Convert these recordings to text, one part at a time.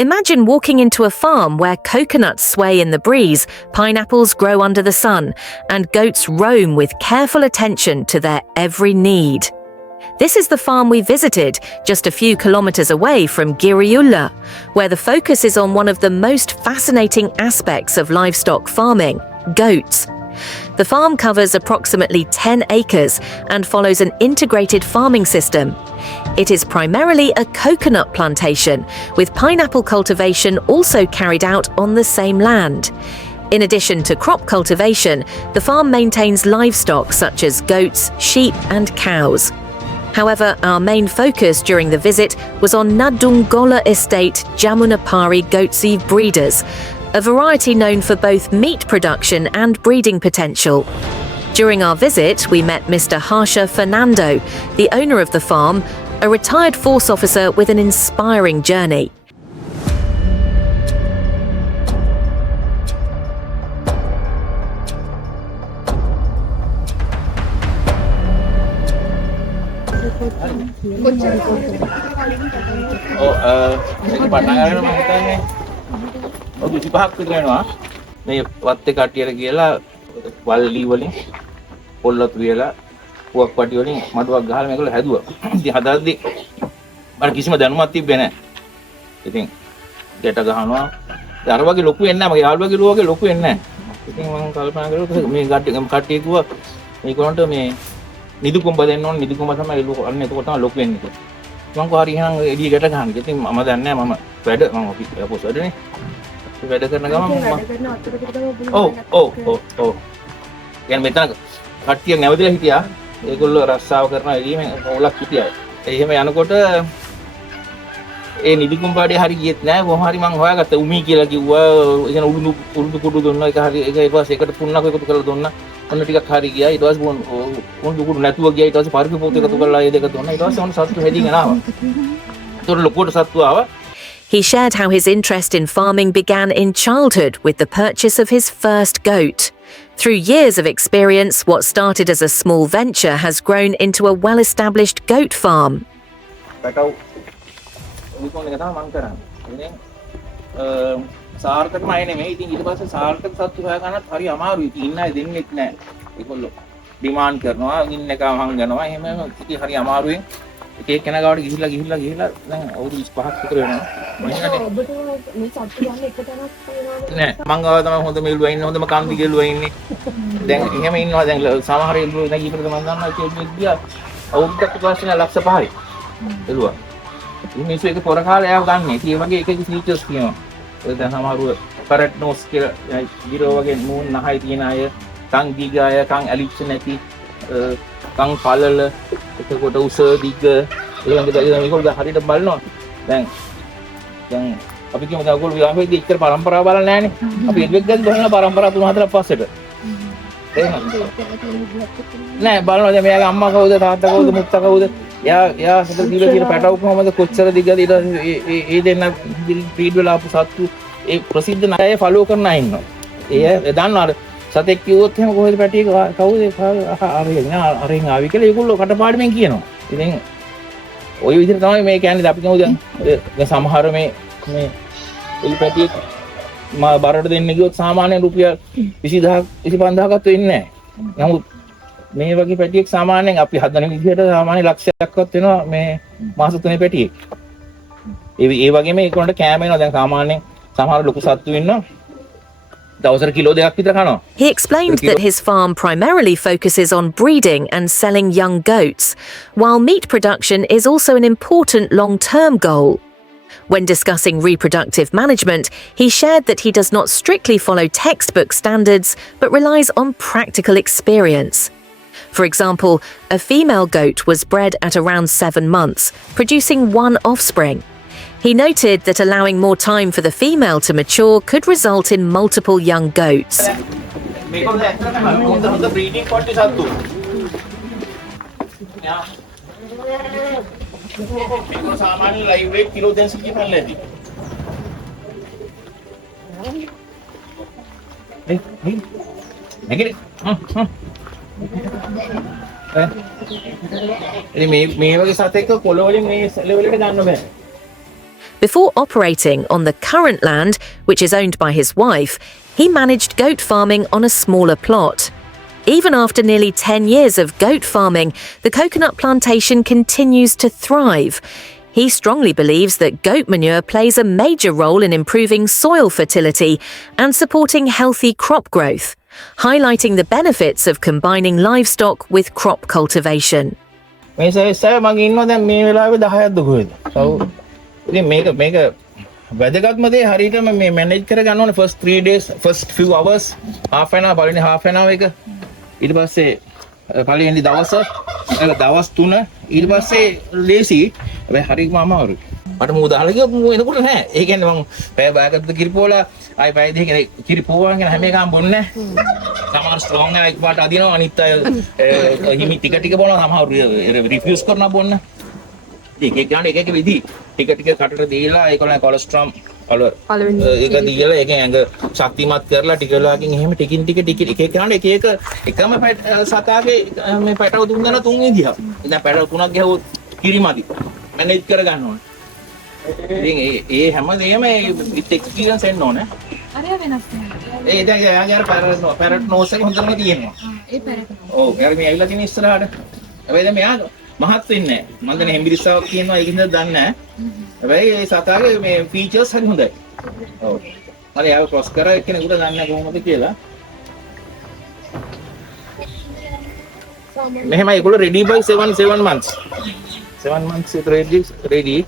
Imagine walking into a farm where coconuts sway in the breeze, pineapples grow under the sun, and goats roam with careful attention to their every need. This is the farm we visited, just a few kilometers away from Giriyulla, where the focus is on one of the most fascinating aspects of livestock farming, goats. The farm covers approximately 10 acres and follows an integrated farming system. It is primarily a coconut plantation, with pineapple cultivation also carried out on the same land. In addition to crop cultivation, the farm maintains livestock such as goats, sheep, and cows. However, our main focus during the visit was on Nadungola Estate Jamunapari Goatse breeders, a variety known for both meat production and breeding potential. During our visit, we met Mr. Harsha Fernando, the owner of the farm, a retired force officer with an inspiring journey. ඔය 25ක් විතර වෙනවා මේ වත්තේ කට්ටියට කියලා වල්ලි වලින් පොල්ලතු වියලා පුවක් පටි වලින් මඩුවක් ගහලා මේගොල්ලෝ හැදුවා. ඉතින් හදද්දි මට කිසිම දැනුමක් තිබ්බේ නැහැ. ඉතින් ගැට ගහනවා. අර වගේ ලොකු වෙන්නේ නැහැ. මගේ යාළුවා කිව්වා වගේ ලොකු වෙන්නේ නැහැ. ඉතින් මම කල්පනා කරුවා මේ කට්ටිය කිව්වා මේගොල්ලන්ට මේ නිදුකොඹ දෙන්න ඕන නිදුකොඹ තමයි ලොකු අන්න එතකොට තමයි ලොකු වෙන්නේ කියලා. මම කෝ හරි එහෙනම් එළිය ගැට ගහන්න. ඉතින් මම දන්නේ නැහැ මම වැඩ මම ඔෆිස් වැඩනේ. වැඩ කරන ගමන් ඔව් يعني මෙතන කට්ටිය නැවදලා හිටියා ඒගොල්ලෝ රස්සාව කරන එළියෙම පොලක් හිටියා එහෙම යනකොට ඒ නිදිකුම්පාඩේ හරි ගියෙත් නෑ කොහොම හරි මං හොයාගත්තා උමි කියලා කිව්වා එන උඩු කුඩු දුන්නා ඒක හරි ඒක ඊට පස්සේ එකට තුනක් එකතු කරලා දුන්නා ඔන්න ටිකක් හරි ගියා ඊට පස්සේ උඩු කුඩු නැතුව ගියා ඊට පස්සේ පරිප්පු පොත් එකතු කරලා ඒ දෙක දුන්නා ඊට පස්සේ ඔන්න සත්තු හැදිගෙන ආවා ඒතර ලොකුවට සත්තු ආවා. He shared how his interest in farming began in childhood with the purchase of his first goat. Through years of experience, what started as a small venture has grown into a well-established goat farm. ඒක කෙනා ගාවට ගිහිල්ලා දැන් අවුරුදු 25ක් විතර වෙනවා. ඔබට මේ සත්තු ගන්න එක තැනක් තියෙනවද? නෑ මං ගාව තමයි හොඳම එළුවා ඉන්නේ හොඳම කන්දි ගෙළුවා ඉන්නේ. දැන් එහෙම ඉන්නවා දැන් සමහර එළුවෝ නැගී ඉපදෙන්න මම දන්නවා ඒක ගියා. අවුරුද්දක් පස්සේ ලක්ෂ 5යි. එළුවා. මිනිස්සු ඒක පොර කාලේ ආව ගන්න. ඒ වගේ එක එක ෆීචර්ස් තියෙනවා. ඒ දැන් සමහරව පැරට් නෝස් කියලා ගිරෝ වගේ මූන් නහයි තියෙන අය, කන් දිග අය, කන් ඇලිච්ච නැති කන් පළල එතකොට උස දිග ඊළඟට මේගොල්ලෝ හරියට බලනවා දැන් අපි කියමු දැන් ඔයගොල්ලෝ විවාහයේදී ඉච්චර පරම්පරාව බලන්නේ නැහනේ අපි එල්වෙක් ගන්න බලන පරම්පරාව 3-4ක් පස්සෙට එහෙනම් නෑ බලනවා දැන් මෙයාගේ අම්මා කවුද තාත්තා කවුද මුත්තා කවුද එයා හතර දීලා තියෙන පැටව කොහමද කොච්චර දිගද ඊට ඒ දෙන්න ෆීඩ් වෙලා ආපු සත්තු ඒ ප්‍රසිද්ධ ණය ෆලෝ කරන අය ඉන්නවා ඒ දන්නවා සතෙක් කිව්වොත් එහෙම කොහෙද පැටිය කවුද අරගෙන ආවි කියලා ඒගොල්ලෝ කටපාඩමින් කියනවා. ඉතින් ওই විදිහට තමයි මේ කියන්නේ අපි කියමු දැන් සමහර මේ එලි පැටියෙක් මා බරට දෙන්න ගියොත් සාමාන්‍ය රුපියල් 20000 25000ක්වත් වෙන්නේ නැහැ. නමුත් මේ වගේ පැටියෙක් සාමාන්‍යයෙන් අපි හදන විදිහට සාමාන්‍ය ලක්ෂයක්වත් වෙනවා මේ මාස 3 පැටියෙක්. ඒ වගේම ඒකට කෑම වෙනවා දැන් සාමාන්‍යයෙන් සමහර ලොකු සත්තු ඉන්නවා He explained that his farm primarily focuses on breeding and selling young goats, while meat production is also an important long-term goal. When discussing reproductive management, he shared that he does not strictly follow textbook standards, but relies on practical experience. For example, a female goat was bred at around 7 months, producing 1 offspring. He noted that allowing more time for the female to mature could result in multiple young goats. Before operating on the current land, which is owned by his wife, he managed goat farming on a smaller plot. Even after nearly 10 years of goat farming, the coconut plantation continues to thrive. He strongly believes that goat manure plays a major role in improving soil fertility and supporting healthy crop growth, highlighting the benefits of combining livestock with crop cultivation. මේ සය මගේ ඉන්නවා දැන් මේ වෙලාවේ 10ක්ද කොහෙද? ඉතින් මේක වැදගත්ම දේ හරියටම මේ මැනේජ් කර ගන්න ඕනේ first 3 days first few hours half an hour පළවෙනි half an hour එක ඊට පස්සේ පළවෙනි දවස් 3 ඊට පස්සේ ලේසි හැබැයි හරියම අමාරුයි මට මූ දාලා ගියා මූ එනකොට නෑ ඒ කියන්නේ මම පැය බාගකට කිරිපෝලා ආයි පැය දෙකකින් කිරිපෝවා කියන හැම එකම බොන්නේ සමහර ස්ට්‍රෝං එකක් පාට අදිනවා අනිත් අය හිමි ටික බොනවා සමහර රිෆියුස් කරනවා බොන්න ඒක ගන්න එක විදි ටික කටට දීලා ඒකලන කොලෙස්ටරෝල් ඒක දීලා ඒකෙන් ඇඟ ශක්තිමත් කරලා ටික වෙලාවකින් එහෙම ටිකින් ටික එක ගන්න එක එකම සතාගේ මේ පැටව තුන් දෙනා තුන් විදියක් දැන් පැටව තුනක් ගහුවොත් කිරිමදි මැනේජ් කර ගන්න ඕනේ ඉතින් ඒ හැමදේම විත් එක්ස්පීරියන්ස් එන්න ඕනේ අරය වෙනස් නෑ ඒ දැන් යාගේ පැරට් නෝස් එක හොඳටම තියෙනවා ඒ පැරට ඔව් යාර මේ ඇවිල්ලා තියෙන ඉස්සරහට හැබැයි දැන් මෙයා මහත් වෙන්නේ නැහැ මම දැන් හෙම්බිරිස්සාවක් කියනවා ඒකින්ද දන්නේ නැහැ හැබැයි ඒ සතාගේ මේ ෆීචර්ස් හරි හොඳයි ඔව් හරි ආව ක්‍රොස් කරා එක්කෙනෙකුට දන්නේ නැහැ කොහොමද කියලා මෙහෙම ඒගොල්ලෝ ready by 7 months 7 months it ready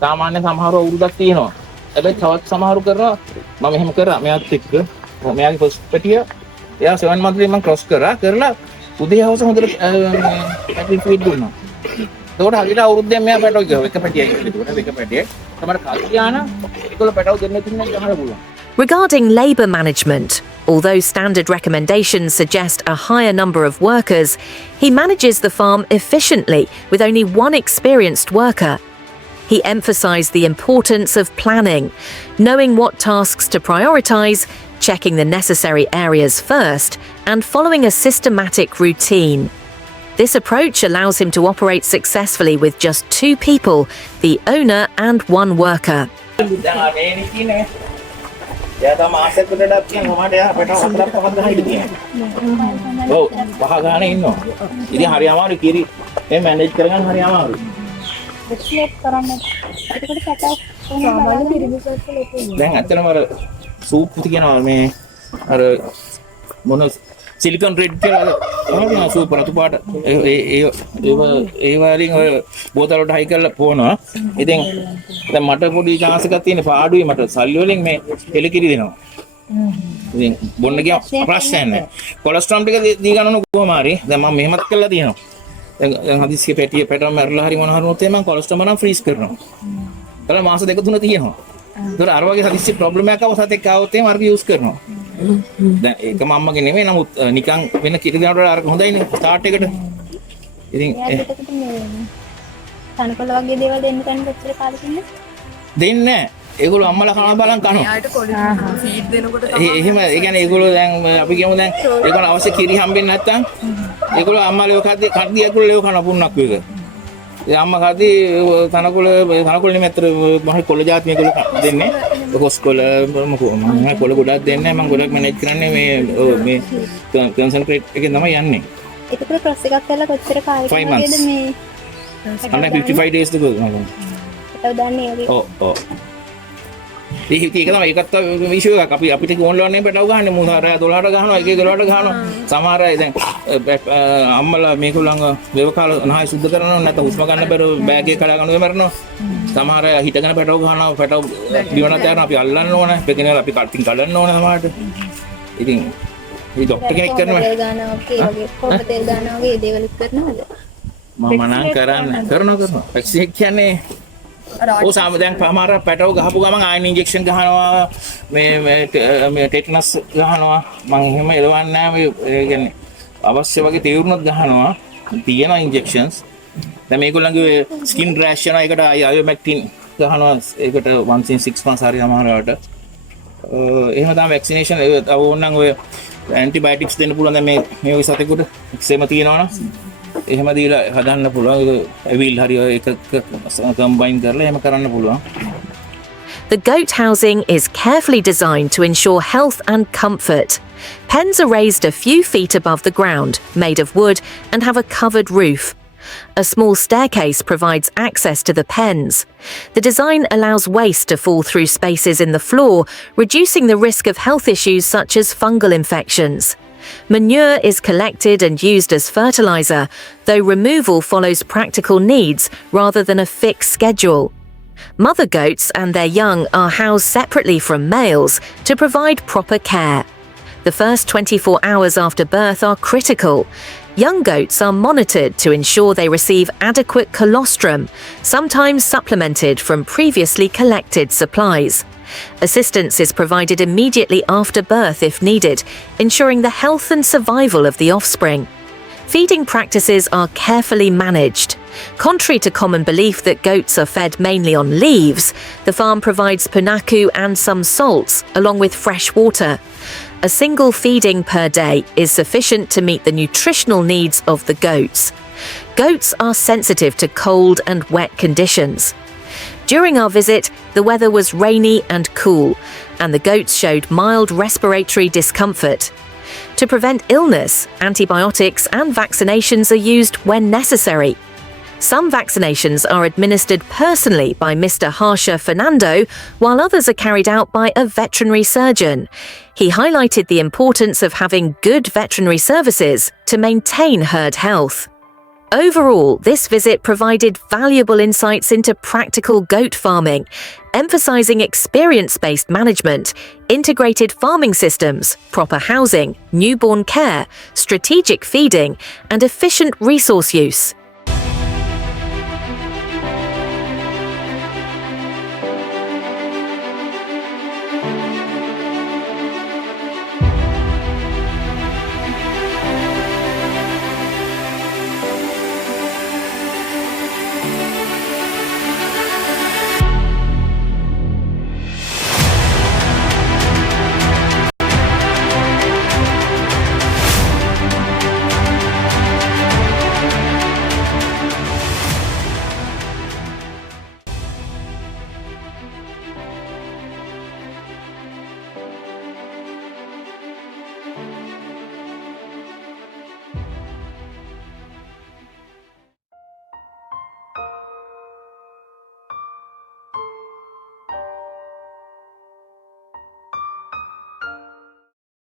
සාමාන්‍ය සමහරව අවුරුද්දක් තියෙනවා හැබැයි තවත් සමහරු කරා මම එහෙම කරා මෙයාත් එක්ක මෙයාගේ ෆස්ට් පැටිය එයා 7 months මම ක්‍රොස් කරලා උදේ හවස හොඳට පැටි ෆීඩ් දුන්නා ඒකට හරියට අවුරුද්දෙන් මෙයා පැටව ගියා එක පැටියක් ඒකට එක පැටියක් තමයි කල්යාණ ඒගොල්ලෝ පැටව දෙන්න තියෙන ගහලා පුළුවන්. Regarding labour management, although standard recommendations suggest a higher number of workers, he manages the farm efficiently with only one experienced worker. He emphasised the importance of planning, knowing what tasks to prioritise, checking the necessary areas first, and following a systematic routine. This approach allows him to operate successfully with just 2 people, the owner and 1 worker. දැන් ඇත්තටම අර soup තියනවා මේ අර මොන silicon red කියලා අහනවා soup රතු පාට ඒ වලින් ඔය බෝතල් වලට හයි කරලා පොනවා ඉතින් දැන් මට පොඩි chance එකක් තියෙන පාඩුවේ මට සල්ලි වලින් මේ එලකිරි දෙනවා ඉතින් බොන්න ගියා ප්‍රශ්නයක් නැහැ කොලෙස්ටරෝල් ටික දී ගන්න කොහොම හරි දැන් මම මෙහෙමත් කරලා තියෙනවා දැන් හදිස්සිය පැටව මැරලා හරි මොන හරි වුණොත් එමන් කොලෙස්ටරෝල් මනම් ෆ්‍රීස් කරනවා ඊට මාස 2-3 තියෙනවා ඒතර අර වගේ හදිස්සි ප්‍රොබ්ලම් එකක් ආව සතෙක් ආවොත් එහෙම අරක යූස් කරනවා දැන් ඒක මම්මගේ නෙමෙයි නමුත් නිකන් වෙන කිරි දෙනවට අරක හොඳයිනේ ස්ටාර්ට් එකට ඉතින් තනකොළ වගේ දේවල් දෙන්න කන්න කොච්චර කාලෙක ඉන්නේ දෙන්නේ ඒගොල්ලෝ අම්මලා කනවා බලන් කනවා එයාට කොලෙජ් ෆීඩ් දෙනකොට එහෙම ඒ කියන්නේ ඒගොල්ලෝ දැන් අපි කියමු දැන් ඒගොල්ලෝ අවශ්‍ය කිරි හම්බෙන්නේ නැත්තම් ඒගොල්ලෝ අම්මලා ලේව කද්දී ඒගොල්ලෝ ලේව කනවා පුන්නක් වේක ඒ අම්මා කද්දී තනකොළ නෙමෙතර මම කොළ જાති මේගොල්ලෝ දෙන්නේ කොස්කොළ මම කොළ ගොඩක් දෙන්නේ මම ගොඩක් මැනේජ් කරන්නේ මේ කන්සන්ට්‍රේට් එකෙන් තමයි යන්නේ ඒකට ක්‍රොස් එකක් කරලා කොච්චර කාලෙක 5 months. මේ 155 days to go ඒකව දන්නේ වගේ ඔව් ඒක තමයි ඒකත් ඉෂුව එකක් අපි අපිට ඕන්ලයින් පැටව ගහන්නේ මුහුණ 12ට ගහනවා 1 12ට ගහනවා සමහර අය දැන් අම්මලා මේගොල්ලන්ව වේව කාල නහය සුද්ධ කරනවා නැත්නම් හුස්ම ගන්න බැරුව බෑග් එක කඩා ගන්න මරනවා සමහර අය හිටගෙන පැටව ගහනවා පැටව දිවනත් යනවා අපි අල්ලන්න ඕනේ පෙකිනවල අපි කටින් කඩන්න ඕනේ සමහරට ඉතින් මේ ડોක්ටර් කෙනෙක් කරනවා තෙල් ගන්නවා වගේ කොහොමද තෙල් ගන්නවා වගේ ඒ දේවල් කරනවද මම නම් කරනවා පැක්සික් කියන්නේ ඔය සාම දැන් පමාර පැටව ගහපු ගමන් ආයෙත් ඉන්ජෙක්ෂන් ගහනවා මේ ටෙටනස් ගහනවා මම එහෙම එලවන්නේ නැහැ මේ කියන්නේ අවශ්‍ය වගේ තීව්‍රණත් ගහනවා තියෙන ඉන්ජෙක්ෂන්ස් දැන් මේගොල්ලන්ගේ ස්කින් රෑෂ් යනවා ඒකට අයෝමැක්ටින් ගහනවා ඒකට once in 6 months හරි සමහරවට එහෙම තමයි වැක්සිනේෂන් ඕනනම් ඔය ඇන්ටිබයොටික්ස් දෙන්න පුළුවන් දැන් මේ ඔය සතෙකුට එක්සෙම තියෙනවනම් එහෙම දීලා හදන්න පුළුවන් ඇවිල් හරි එක කම්බයින් කරලා එහෙම කරන්න පුළුවන් The goat housing is carefully designed to ensure health and comfort. Pens are raised a few feet above the ground, made of wood, and have a covered roof. A small staircase provides access to the pens. The design allows waste to fall through spaces in the floor, reducing the risk of health issues such as fungal infections. Manure is collected and used as fertilizer, though removal follows practical needs rather than a fixed schedule. Mother goats and their young are housed separately from males to provide proper care. The first 24 hours after birth are critical. Young goats are monitored to ensure they receive adequate colostrum, sometimes supplemented from previously collected supplies. Assistance is provided immediately after birth if needed, ensuring the health and survival of the offspring. Feeding practices are carefully managed. Contrary to common belief that goats are fed mainly on leaves, the farm provides punaku and some salts, along with fresh water. A single feeding per day is sufficient to meet the nutritional needs of the goats. Goats are sensitive to cold and wet conditions. During our visit, the weather was rainy and cool, and the goats showed mild respiratory discomfort. To prevent illness, antibiotics and vaccinations are used when necessary. Some vaccinations are administered personally by Mr. Harsha Fernando, while others are carried out by a veterinary surgeon. He highlighted the importance of having good veterinary services to maintain herd health. Overall, this visit provided valuable insights into practical goat farming, emphasizing experience-based management, integrated farming systems, proper housing, newborn care, strategic feeding, and efficient resource use.